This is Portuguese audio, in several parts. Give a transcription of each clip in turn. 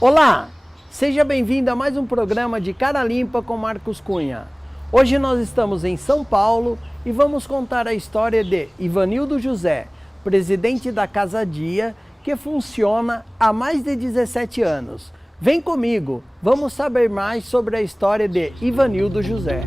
Olá, seja bem-vindo a mais um programa de Cara Limpa com Marcos Cunha. Hoje nós estamos em São Paulo e vamos contar a história de Ivanildo José, presidente da Casa Dia, que funciona há mais de 17 anos. Vem comigo, vamos saber mais sobre a história de Ivanildo José.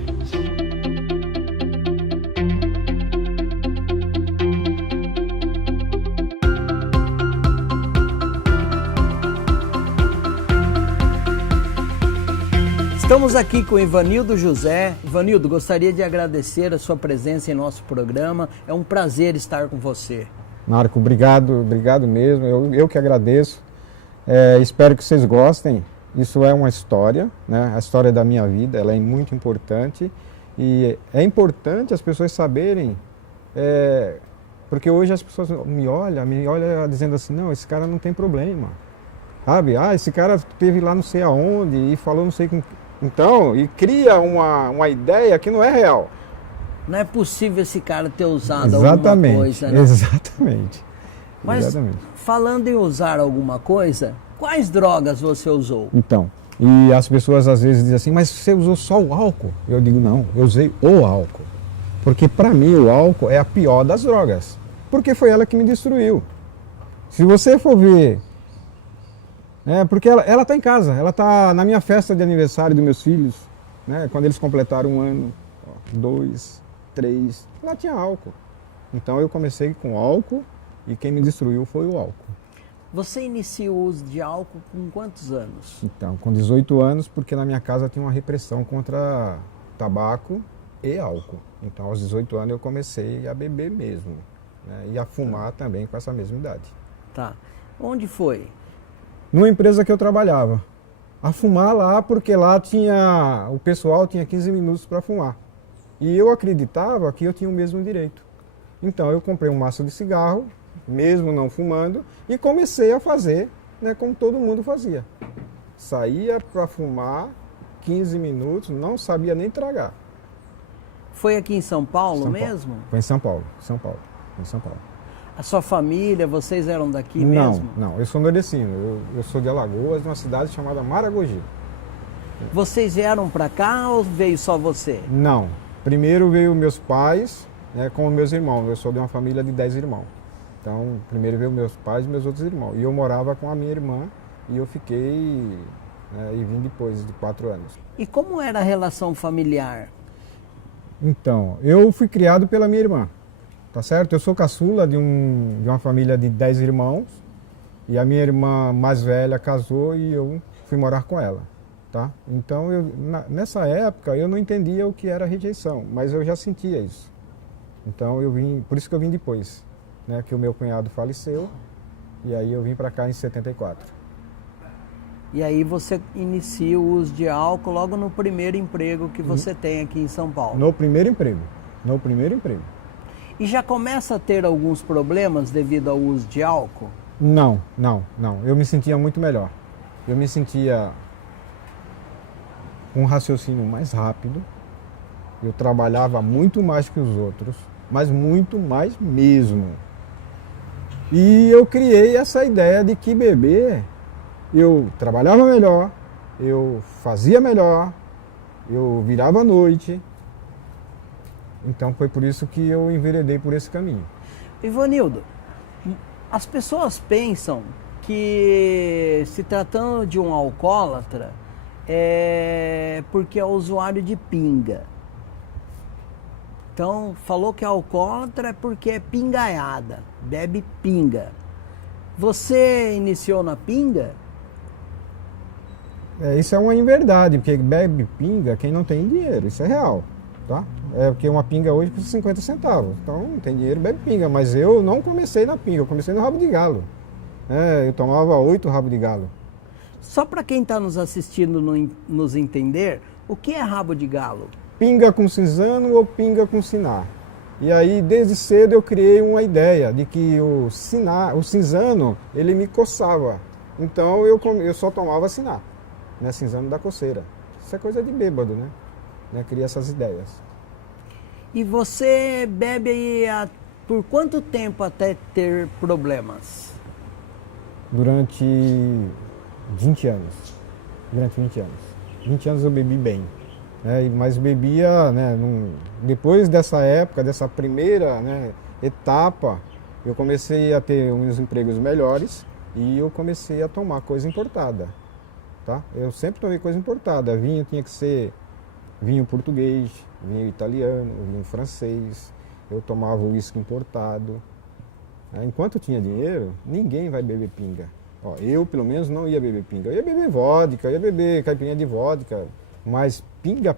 Estamos aqui com Ivanildo José. Ivanildo, gostaria de agradecer a sua presença em nosso programa. É um prazer estar com você. Marco, obrigado mesmo. Eu que agradeço. Espero que vocês gostem. Isso é uma história, né? A história da minha vida, ela é muito importante. E é importante as pessoas saberem, porque hoje as pessoas me olham dizendo assim, não, esse cara não tem problema. Sabe? Ah, esse cara esteve lá não sei aonde e falou não sei com... Então, e cria uma ideia que não é real. Não é possível esse cara ter usado alguma coisa, né? Exatamente. Mas, exatamente. Falando em usar alguma coisa, quais drogas você usou? Então, e as pessoas às vezes dizem assim, mas você usou só o álcool? Eu digo, não, eu usei o álcool. Porque para mim o álcool é a pior das drogas. Porque foi ela que me destruiu. Se você for ver... porque ela está em casa, ela está na minha festa de aniversário dos meus filhos, né? Quando eles completaram 1 ano, 2, 3, ela tinha álcool. Então eu comecei com álcool e quem me destruiu foi o álcool. Você iniciou o uso de álcool com quantos anos? Então, com 18 anos, porque na minha casa tinha uma repressão contra tabaco e álcool. Então aos 18 anos eu comecei a beber mesmo, né? E a fumar também com essa mesma idade. Tá. Onde foi? Numa empresa que eu trabalhava, a fumar lá, porque lá o pessoal tinha 15 minutos para fumar. E eu acreditava que eu tinha o mesmo direito. Então eu comprei um maço de cigarro, mesmo não fumando, e comecei a fazer, né, como todo mundo fazia. Saía para fumar 15 minutos, não sabia nem tragar. Foi aqui em São Paulo mesmo? Foi em São Paulo, São Paulo. A sua família, vocês eram daqui mesmo? Não, eu sou nordestino, eu sou de Alagoas, de uma cidade chamada Maragogi. Vocês vieram para cá ou veio só você? Não, primeiro veio meus pais, né, com meus irmãos, eu sou de uma família de 10 irmãos. Então, primeiro veio meus pais e meus outros irmãos. E eu morava com a minha irmã e eu fiquei, né, e vim depois de 4 anos. E como era a relação familiar? Então, eu fui criado pela minha irmã. Tá certo? Eu sou caçula de uma família de 10 irmãos e a minha irmã mais velha casou e eu fui morar com ela, tá? Então, nessa época eu não entendia o que era rejeição, mas eu já sentia isso. Então, por isso que eu vim depois, né? Que o meu cunhado faleceu e aí eu vim para cá em 74. E aí você inicia o uso de álcool logo no primeiro emprego que você tem aqui em São Paulo? No primeiro emprego. E já começa a ter alguns problemas devido ao uso de álcool? Não. Eu me sentia muito melhor. Eu me sentia com um raciocínio mais rápido. Eu trabalhava muito mais que os outros, mas muito mais mesmo. E eu criei essa ideia de que beber, eu trabalhava melhor, eu fazia melhor, eu virava à noite. Então foi por isso que eu enveredei por esse caminho. Ivanildo, as pessoas pensam que se tratando de um alcoólatra é porque é usuário de pinga. Então falou que é alcoólatra é porque é pingaiada, bebe pinga. Você iniciou na pinga? Isso é uma inverdade, porque bebe pinga quem não tem dinheiro, isso é real. Tá? Porque uma pinga hoje custa 50 centavos. Então, não tem dinheiro, bebe pinga. Mas eu não comecei na pinga, eu comecei no rabo de galo. Eu tomava 8 rabo de galo. Só para quem está nos assistindo nos entender, o que é rabo de galo? Pinga com cinzano ou pinga com sinar. E aí, desde cedo, eu criei uma ideia de que o cinzano, ele me coçava. Então, eu só tomava sinar, né? Cinzano da coceira. Isso é coisa de bêbado, né? Cria essas ideias. E você bebe por quanto tempo até ter problemas? Durante 20 anos. Durante 20 anos. 20 anos eu bebi bem. Né? Mas bebia, né, depois dessa época, dessa primeira, né, etapa, eu comecei a ter uns empregos melhores e eu comecei a tomar coisa importada. Tá? Eu sempre tomei coisa importada. Vinho tinha que ser vinho português, vinho italiano, vinho francês. Eu tomava uísque importado. Enquanto eu tinha dinheiro, ninguém vai beber pinga. Ó, eu, pelo menos, não ia beber pinga. Eu ia beber vodka, eu ia beber caipirinha de vodka. Mas pinga,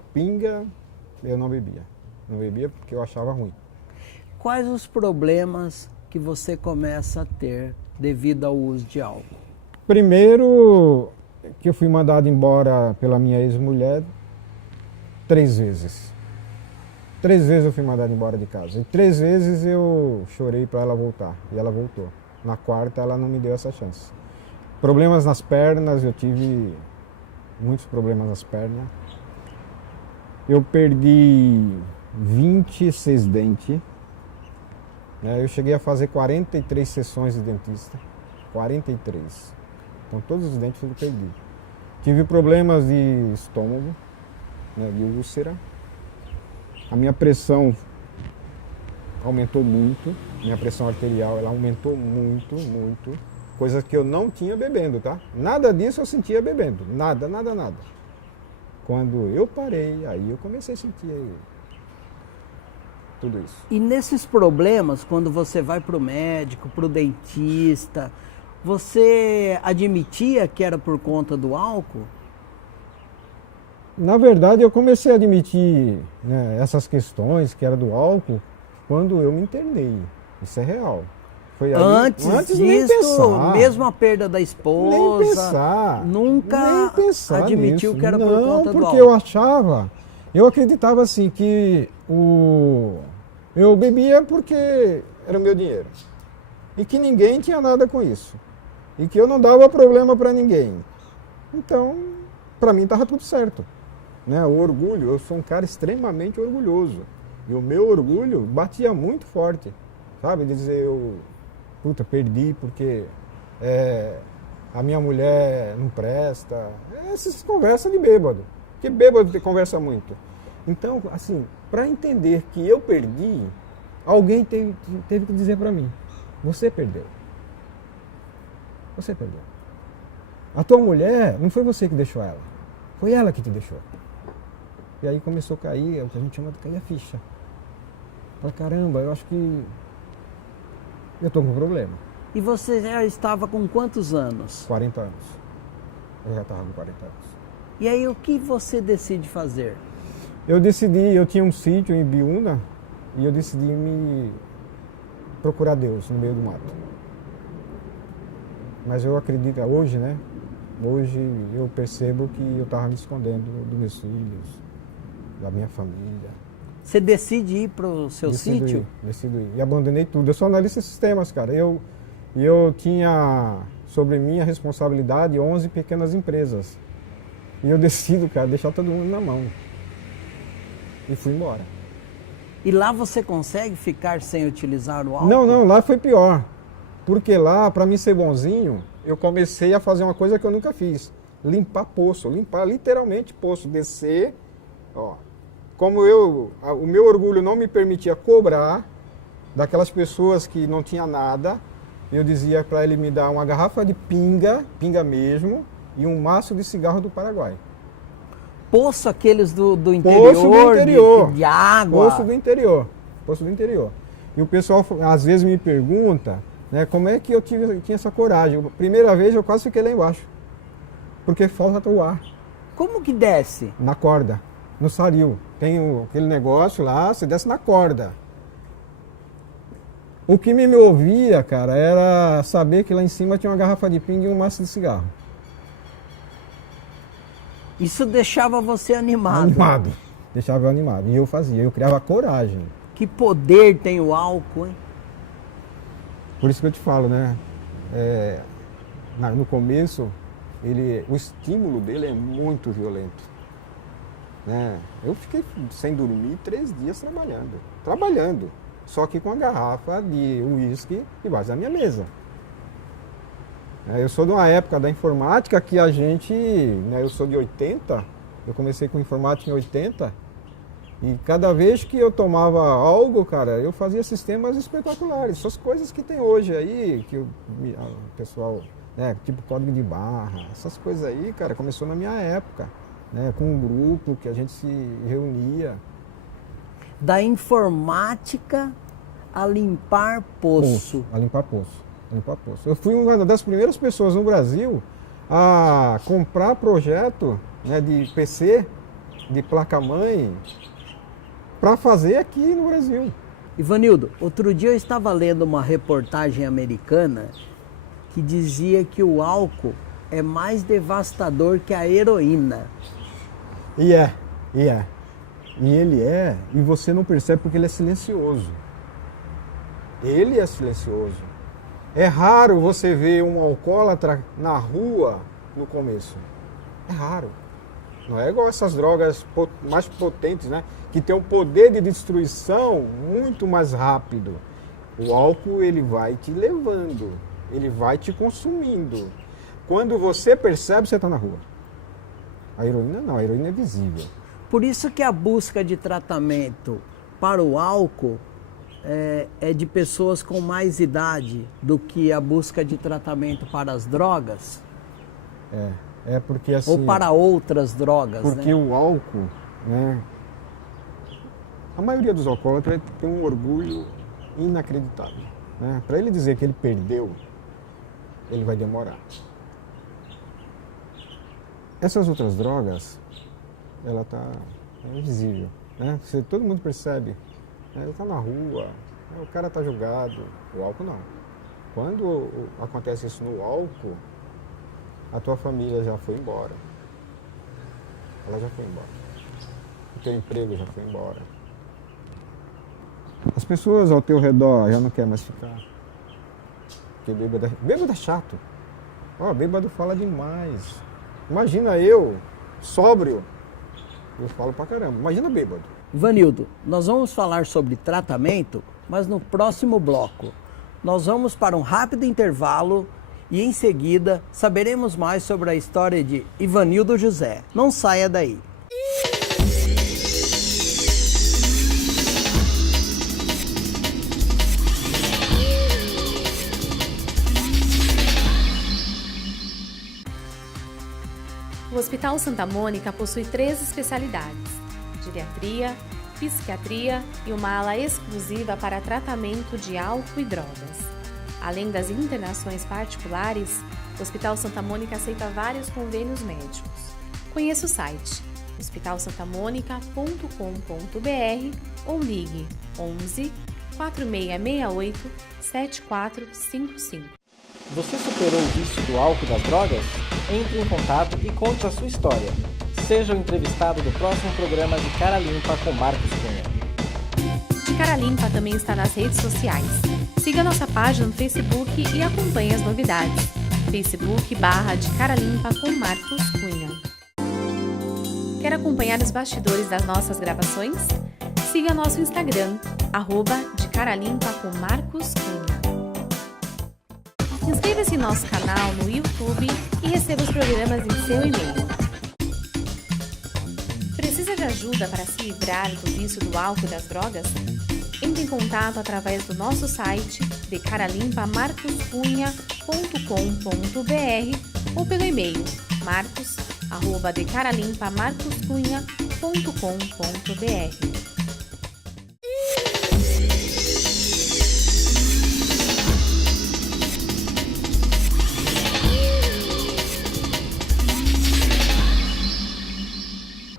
eu não bebia. Não bebia porque eu achava ruim. Quais os problemas que você começa a ter devido ao uso de álcool? Primeiro, que eu fui mandado embora pela minha ex-mulher 3 vezes. 3 vezes eu fui mandado embora de casa. E 3 vezes eu chorei para ela voltar. E ela voltou. Na quarta ela não me deu essa chance. Problemas nas pernas, eu tive muitos problemas nas pernas. Eu perdi 26 dentes. Eu cheguei a fazer 43 sessões de dentista. 43. Então todos os dentes eu perdi. Tive problemas de estômago, né, de úlcera. A minha pressão aumentou muito. Minha pressão arterial ela aumentou muito, muito. Coisas que eu não tinha bebendo, tá? Nada disso eu sentia bebendo. Nada. Quando eu parei, aí eu comecei a sentir tudo isso. E nesses problemas, quando você vai para o médico, para o dentista, você admitia que era por conta do álcool? Na verdade, eu comecei a admitir, né, essas questões que era do álcool quando eu me internei. Isso é real. Foi antes disso, mesmo a perda da esposa, nem pensar, nunca admitiu nisso. Que era por não, conta do porque álcool. eu acreditava assim que eu bebia porque era o meu dinheiro e que ninguém tinha nada com isso e que eu não dava problema para ninguém. Então, para mim estava tudo certo. Né? O orgulho, eu sou um cara extremamente orgulhoso e o meu orgulho batia muito forte, sabe? Dizer puta, perdi porque a minha mulher não presta. Essas conversas de bêbado. Porque bêbado conversa muito. Então, assim, para entender que eu perdi, alguém teve que dizer para mim, você perdeu. Você perdeu. A tua mulher, não foi você que deixou ela. Foi ela que te deixou. E aí começou a cair, o que a gente chama de cair a ficha. Falei, caramba, eu acho que eu estou com um problema. E você já estava com quantos anos? 40 anos. Eu já estava com 40 anos. E aí o que você decide fazer? Eu tinha um sítio em Biúna e eu decidi me procurar Deus no meio do mato. Mas eu acredito, hoje, né? Hoje eu percebo que eu estava me escondendo dos meus filhos, da minha família. Você decide ir para o seu sítio? Decido ir. E abandonei tudo. Eu sou analista de sistemas, cara. Eu tinha sobre mim a responsabilidade de 11 pequenas empresas. E eu decido, cara, deixar todo mundo na mão. E fui embora. E lá você consegue ficar sem utilizar o álcool? Não, lá foi pior. Porque lá, para mim ser bonzinho, eu comecei a fazer uma coisa que eu nunca fiz. Limpar poço, limpar literalmente poço, descer, ó. Como o meu orgulho não me permitia cobrar daquelas pessoas que não tinha nada, eu dizia para ele me dar uma garrafa de pinga mesmo, e um maço de cigarro do Paraguai. Poço aqueles do interior, Poço do interior. De água. Poço do interior. E o pessoal às vezes me pergunta, né, como é que eu tinha essa coragem. Primeira vez eu quase fiquei lá embaixo, porque falta o ar. Como que desce? Na corda, no saril. Tem aquele negócio lá, você desce na corda. O que me movia, cara, era saber que lá em cima tinha uma garrafa de pinga e um maço de cigarro. Isso deixava você animado? Animado. Deixava eu animado. E eu fazia, eu criava coragem. Que poder tem o álcool, hein? Por isso que eu te falo, né? No começo, o estímulo dele é muito violento. Né? Eu fiquei sem dormir 3 dias trabalhando. Só que com a garrafa de uísque debaixo da minha mesa. Eu sou de uma época da informática que a gente, eu sou de 80, eu comecei com informática em 80, e cada vez que eu tomava algo, cara, eu fazia sistemas espetaculares, essas coisas que tem hoje aí, que o pessoal, tipo código de barra, essas coisas aí, cara, começou na minha época, com um grupo que a gente se reunia. Da informática a limpar poço. A limpar poço. Eu fui uma das primeiras pessoas no Brasil a comprar projeto de PC, de placa-mãe, para fazer aqui no Brasil. Ivanildo, outro dia eu estava lendo uma reportagem americana que dizia que o álcool é mais devastador que a heroína. E ele é, e você não percebe porque ele é silencioso. Ele é silencioso. É raro você ver um alcoólatra na rua no começo. É raro. Não é igual essas drogas mais potentes, que tem um poder de destruição muito mais rápido. O álcool, ele vai te levando, ele vai te consumindo. Quando você percebe, você está na rua. A heroína não, a heroína é visível. Por isso que a busca de tratamento para o álcool é de pessoas com mais idade do que a busca de tratamento para as drogas? É porque assim... Ou para outras drogas, porque o álcool, a maioria dos alcoólatras tem um orgulho inacreditável. Para ele dizer que ele perdeu, ele vai demorar. Essas outras drogas, ela tá invisível, todo mundo percebe. Ele está na rua, o cara está jogado, o álcool não. Quando acontece isso no álcool, a tua família já foi embora. Ela já foi embora. O teu emprego já foi embora. As pessoas ao teu redor já não querem mais ficar. Porque bêbado é chato. Bêbado fala demais. Imagina eu, sóbrio, eu falo pra caramba. Imagina bêbado. Ivanildo, nós vamos falar sobre tratamento, mas no próximo bloco. Nós vamos para um rápido intervalo e em seguida saberemos mais sobre a história de Ivanildo José. Não saia daí. O Hospital Santa Mônica possui 3 especialidades: geriatria, psiquiatria e uma ala exclusiva para tratamento de álcool e drogas. Além das internações particulares, o Hospital Santa Mônica aceita vários convênios médicos. Conheça o site hospitalsantamonica.com.br ou ligue 11 4668 7455. Você superou o vício do álcool e das drogas? Entre em contato e conte a sua história. Seja o entrevistado do próximo programa de Cara Limpa com Marcos Cunha. De Cara Limpa também está nas redes sociais. Siga nossa página no Facebook e acompanhe as novidades. Facebook/De Cara Limpa com Marcos Cunha. Quer acompanhar os bastidores das nossas gravações? Siga nosso Instagram, @De Cara Limpa com Marcos Cunha. Inscreva-se em nosso canal no YouTube e receba os programas em seu e-mail. Precisa de ajuda para se livrar do vício do álcool e das drogas? Entre em contato através do nosso site decaralimpamarcoscunha.com.br ou pelo e-mail marcos@decaralimpamarcoscunha.com.br.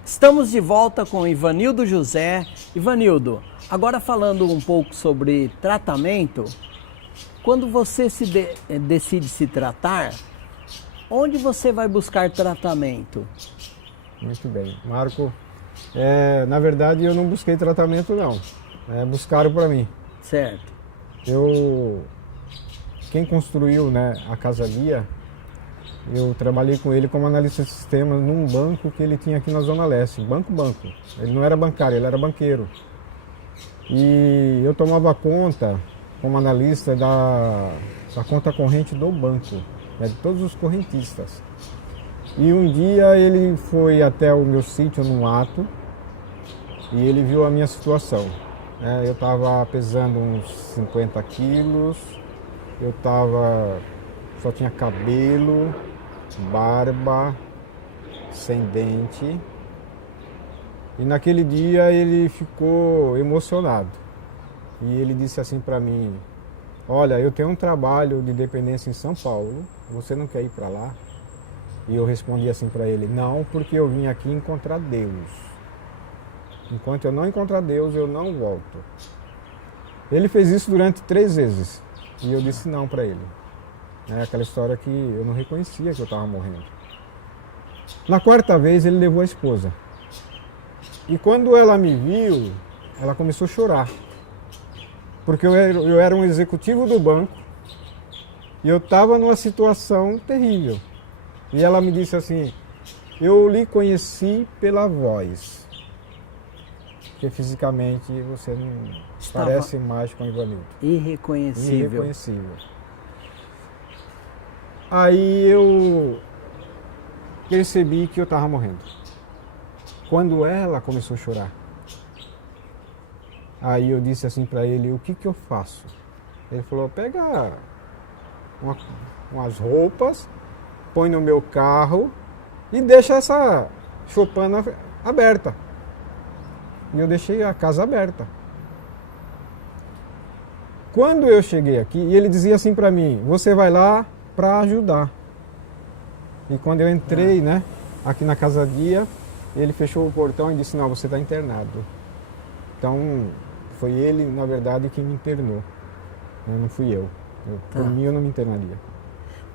Estamos de volta com Ivanildo José. Ivanildo, agora falando um pouco sobre tratamento, quando você decide se tratar, onde você vai buscar tratamento? Muito bem. Marco, na verdade eu não busquei tratamento não, buscaram para mim. Certo. Quem construiu a Casa Guia, eu trabalhei com ele como analista de sistemas num banco que ele tinha aqui na Zona Leste, banco. Ele não era bancário, ele era banqueiro. E eu tomava conta, como analista, da conta corrente do banco. né, de todos os correntistas. E um dia ele foi até o meu sítio num ato e ele viu a minha situação. Eu estava pesando uns 50 quilos, só tinha cabelo, barba, sem dente. E naquele dia ele ficou emocionado. E ele disse assim para mim: olha, eu tenho um trabalho de dependência em São Paulo, você não quer ir para lá? E eu respondi assim para ele: não, porque eu vim aqui encontrar Deus. Enquanto eu não encontrar Deus, eu não volto. Ele fez isso durante 3 vezes. E eu disse não para ele. É aquela história que eu não reconhecia que eu estava morrendo. Na 4ª vez, ele levou a esposa. E quando ela me viu, ela começou a chorar. Porque eu era um executivo do banco e eu estava numa situação terrível. E ela me disse assim: eu lhe conheci pela voz. Porque fisicamente você não parece mais com o Ivanildo. Irreconhecível. Irreconhecível. Aí eu percebi que eu estava morrendo. Quando ela começou a chorar, aí eu disse assim para ele: o que eu faço? Ele falou: pega umas roupas, põe no meu carro e deixa essa choupana aberta. E eu deixei a casa aberta. Quando eu cheguei aqui, e ele dizia assim para mim: você vai lá para ajudar. E quando eu entrei, aqui na casa guia, ele fechou o portão e disse: não, você está internado. Então, foi ele, na verdade, que me internou. Não fui eu. Por mim, eu não me internaria.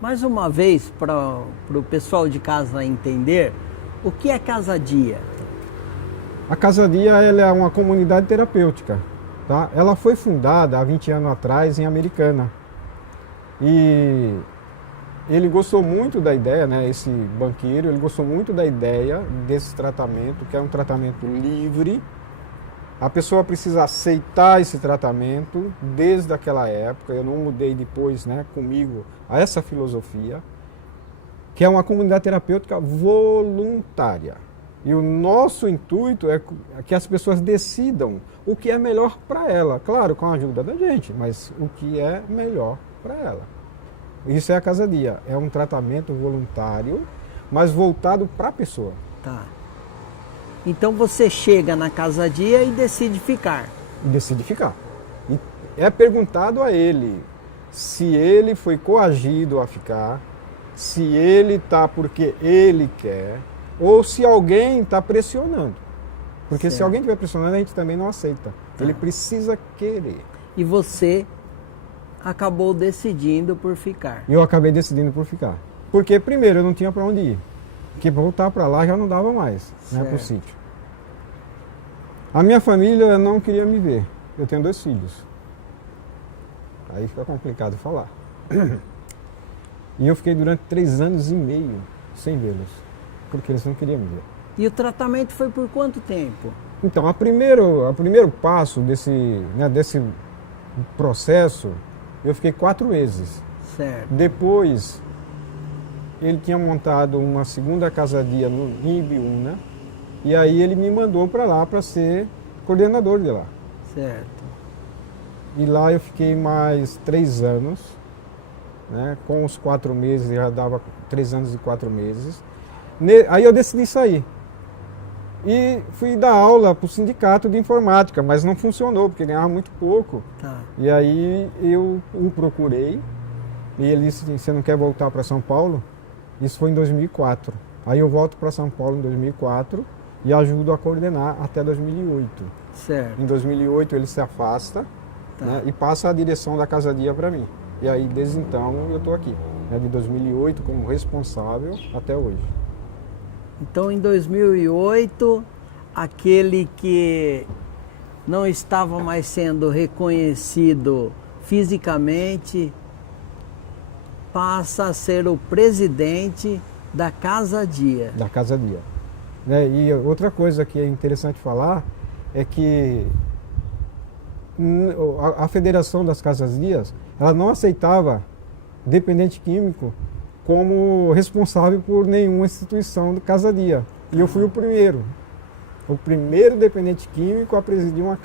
Mais uma vez, para o pessoal de casa entender, o que é Casa-Dia? A Casa-Dia ela é uma comunidade terapêutica. Tá? Ela foi fundada há 20 anos atrás em Americana. E ele gostou muito da ideia, esse banqueiro, ele gostou muito da ideia desse tratamento, que é um tratamento livre. A pessoa precisa aceitar esse tratamento desde aquela época. Eu não mudei depois, comigo, a essa filosofia, que é uma comunidade terapêutica voluntária. E o nosso intuito é que as pessoas decidam o que é melhor para ela. Claro, com a ajuda da gente, mas o que é melhor para ela. Isso é a Casa-Dia. É um tratamento voluntário, mas voltado para a pessoa. Tá. Então você chega na Casa-Dia e decide ficar. Decide ficar. E é perguntado a ele se ele foi coagido a ficar, se ele está porque ele quer, ou se alguém está pressionando. Porque certo. Se alguém estiver pressionando, a gente também não aceita. Tá. Ele precisa querer. E você acabou decidindo por ficar. Eu acabei decidindo por ficar. Porque, primeiro, eu não tinha para onde ir. Porque voltar para lá já não dava mais, para o sítio. A minha família não queria me ver. Eu tenho 2 filhos. Aí fica complicado falar. E eu fiquei durante 3 anos e meio sem vê-los. Porque eles não queriam me ver. E o tratamento foi por quanto tempo? Então, o primeiro passo desse processo, eu fiquei 4 meses. Certo. Depois, ele tinha montado uma segunda Casa-Dia em Ibiúna, e aí ele me mandou para lá para ser coordenador de lá. Certo. E lá eu fiquei mais 3 anos, com os 4 meses, já dava 3 anos e 4 meses. Aí eu decidi sair. E fui dar aula para o sindicato de informática, mas não funcionou, porque ganhava muito pouco. Tá. E aí eu o procurei, e ele disse: você não quer voltar para São Paulo? Isso foi em 2004. Aí eu volto para São Paulo em 2004 e ajudo a coordenar até 2008. Certo. Em 2008 ele se afasta, e passa a direção da Casa-Dia para mim. E aí desde então eu estou aqui, de 2008 como responsável até hoje. Então, em 2008, aquele que não estava mais sendo reconhecido fisicamente passa a ser o presidente da Casa-Dia. Da Casa-Dia. E outra coisa que é interessante falar é que a Federação das Casas-Dias, ela não aceitava dependente químico como responsável por nenhuma instituição de Casa Dia. E eu fui o primeiro dependente químico a presidir uma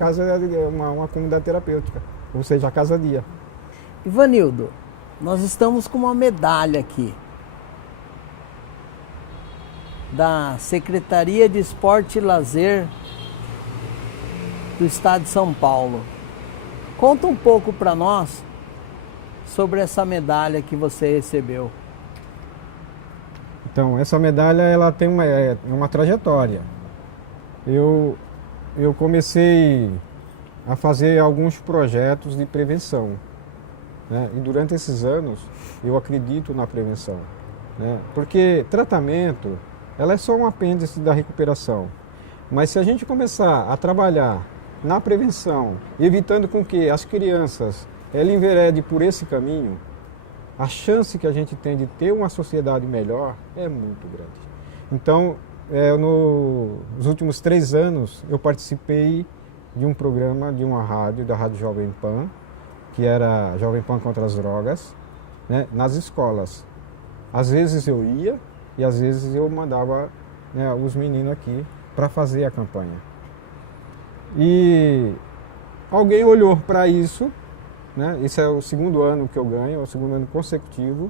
comunidade terapêutica, ou seja, a Casa Dia. Ivanildo, nós estamos com uma medalha aqui da Secretaria de Esporte e Lazer do Estado de São Paulo. Conta um pouco para nós sobre essa medalha que você recebeu. Então, essa medalha ela tem uma trajetória. Eu comecei a fazer alguns projetos de prevenção, né? E durante esses anos eu acredito na prevenção, né? Porque tratamento ela é só um apêndice da recuperação. Mas se a gente começar a trabalhar na prevenção, evitando com que as crianças enveredem por esse caminho, a chance que a gente tem de ter uma sociedade melhor é muito grande. Então, nos últimos 3 anos, eu participei de um programa, de uma rádio, da Rádio Jovem Pan, que era Jovem Pan contra as Drogas, né, nas escolas. Às vezes eu ia e às vezes eu mandava, né, os meninos aqui para fazer a campanha. E alguém olhou para isso, né, esse é o 2º ano que eu ganho, é o 2º ano consecutivo,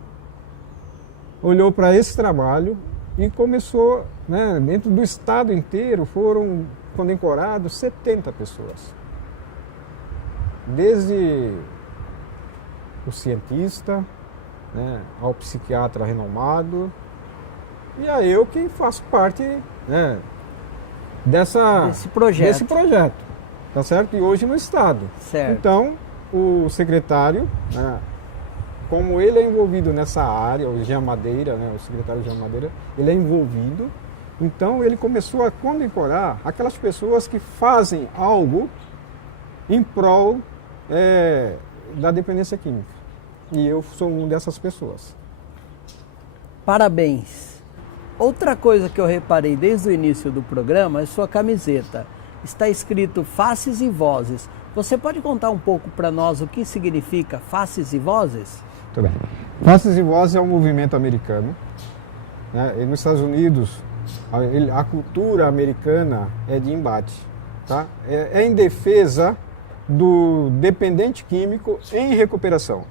olhou para esse trabalho e começou, né, dentro do estado inteiro foram condecorados 70 pessoas. Desde o cientista, né, ao psiquiatra renomado, e a eu que faço parte, né, desse projeto, tá certo? E hoje no estado. Certo. Então, o secretário, né, como ele é envolvido nessa área, o Jean Madeira, né, o secretário Jean Madeira, ele é envolvido, então ele começou a condecorar aquelas pessoas que fazem algo em prol da dependência química. E eu sou uma dessas pessoas. Parabéns. Outra coisa que eu reparei desde o início do programa é sua camiseta. Está escrito Faces e Vozes. Você pode contar um pouco para nós o que significa Faces e Vozes? Tudo bem. Faces e Vozes é um movimento americano, né? E nos Estados Unidos, a cultura americana é de embate, tá? É em defesa do dependente químico em recuperação,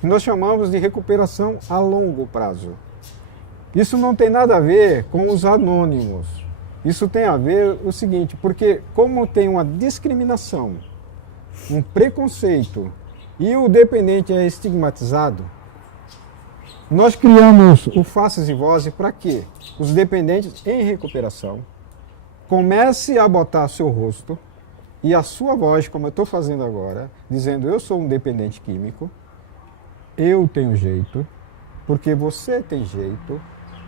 que nós chamamos de recuperação a longo prazo. Isso não tem nada a ver com os anônimos. Isso tem a ver o seguinte, porque como tem uma discriminação, um preconceito e o dependente é estigmatizado, nós criamos o Faces e Vozes para que os dependentes em recuperação comecem a botar seu rosto e a sua voz, como eu estou fazendo agora, dizendo eu sou um dependente químico, eu tenho jeito, porque você tem jeito,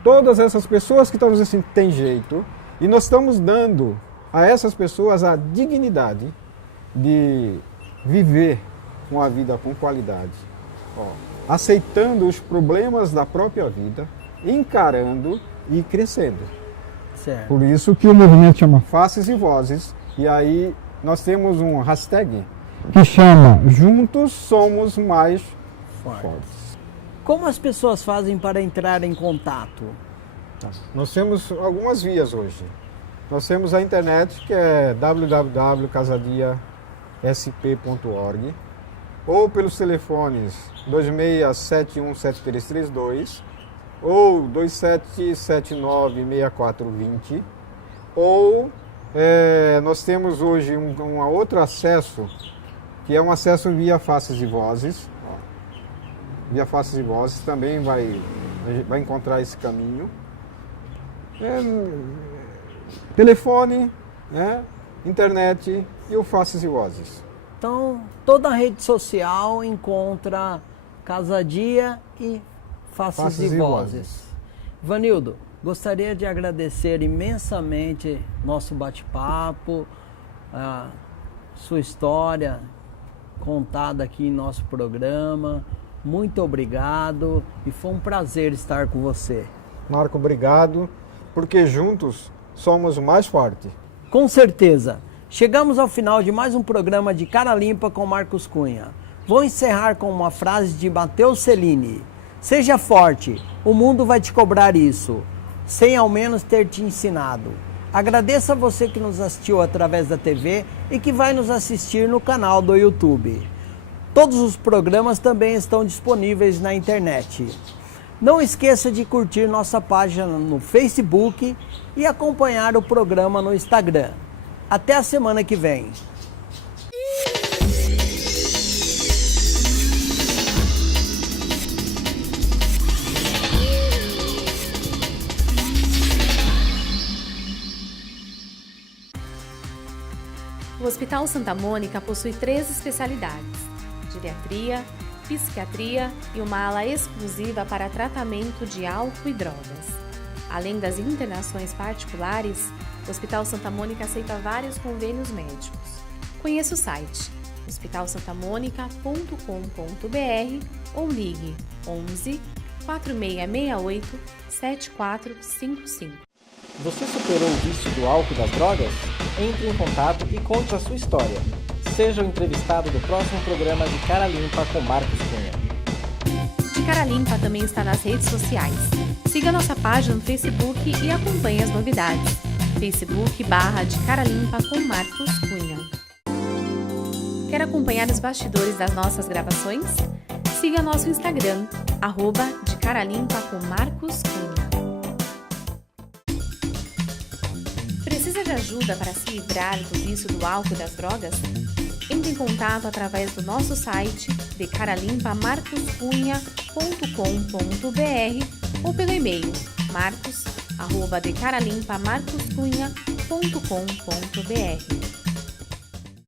todas essas pessoas que estão dizendo assim, tem jeito, e nós estamos dando a essas pessoas a dignidade de viver uma vida com qualidade, aceitando os problemas da própria vida, encarando e crescendo. Certo. Por isso que o movimento chama Faces e Vozes, e aí nós temos um hashtag que chama Juntos Somos Mais Fortes. Como as pessoas fazem para entrar em contato? Nós temos algumas vias hoje. Nós temos a internet, que é www.casadiasp.org, ou pelos telefones 26717332 ou 27796420, ou nós temos hoje um outro acesso, que é um acesso via Faces e Vozes. Via Faces e Vozes também vai encontrar esse caminho. Telefone, né, internet e o Faces e Vozes. Então, toda rede social encontra Casa Dia e Faces e Vozes. Ivanildo, gostaria de agradecer imensamente nosso bate-papo, a sua história contada aqui em nosso programa. Muito obrigado e foi um prazer estar com você. Marco, obrigado, porque juntos somos mais fortes. Com certeza. Chegamos ao final de mais um programa de Cara Limpa com Marcos Cunha. Vou encerrar com uma frase de Matteo Cellini. Seja forte, o mundo vai te cobrar isso, sem ao menos ter te ensinado. Agradeço a você que nos assistiu através da TV e que vai nos assistir no canal do YouTube. Todos os programas também estão disponíveis na internet. Não esqueça de curtir nossa página no Facebook e acompanhar o programa no Instagram. Até a semana que vem. O Hospital Santa Mônica possui 3 especialidades: geriatria, psiquiatria e uma ala exclusiva para tratamento de álcool e drogas. Além das internações particulares, o Hospital Santa Mônica aceita vários convênios médicos. Conheça o site hospitalsantamonica.com.br ou ligue 11 4668 7455. Você superou o vício do álcool e das drogas? Entre em contato e conte a sua história. Seja o entrevistado do próximo programa de Cara Limpa com Marcos Cunha. De Cara Limpa também está nas redes sociais. Siga nossa página no Facebook e acompanhe as novidades. Facebook/de Cara Limpa com Marcos Cunha. Quer acompanhar os bastidores das nossas gravações? Siga nosso Instagram, @de Cara Limpa com Marcos Cunha. Precisa de ajuda para se livrar do vício do álcool e das drogas? Entre em contato através do nosso site decaralimpa.marcoscunha.com.br ou pelo e-mail marcos@decaralimpa.marcoscunha.com.br.